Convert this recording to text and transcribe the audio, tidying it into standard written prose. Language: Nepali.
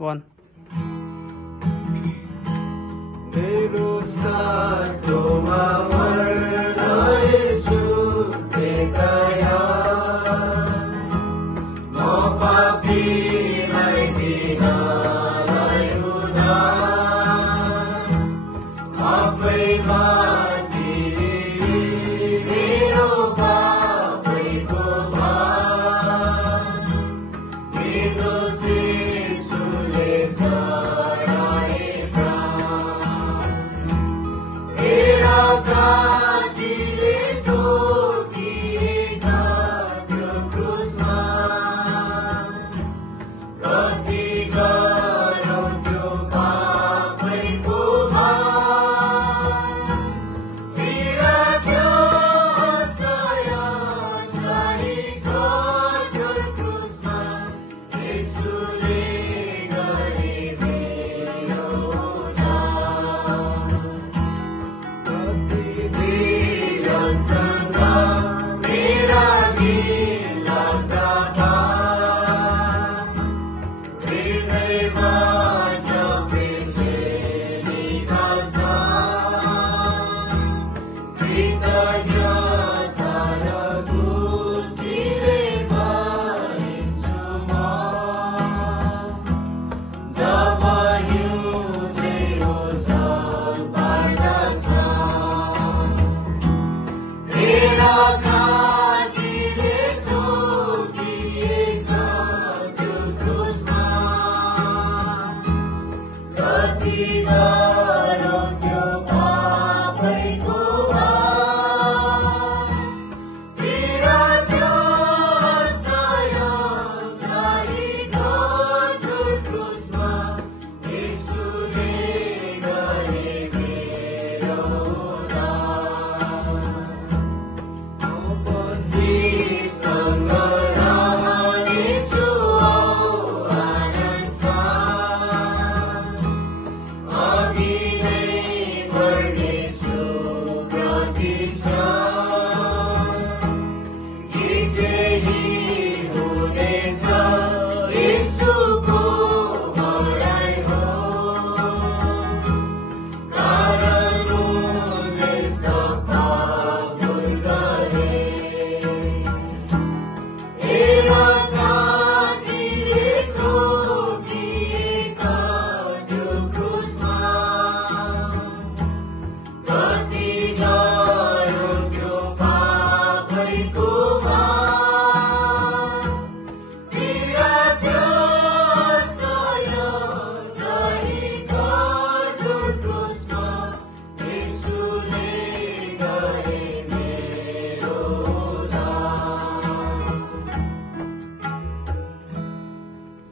1. मेरो साटोमा मर्न येशू भेटाया, म पापीलाई दिनलाई उद्धार, आफैमाथि मेरो पापैको भार, निर्दोष येशूले चढाए प्राण। मेरा काजीले ठोकिएका त्यो क्रुसमा कति गराउँथ्यो पापैको भार, बिराथ्यो सही कठोर क्रुसमा येशूले गरे मेरो उद्धार। कति दिनसँग मेरा घिनलाग्दा भार, हृदयमा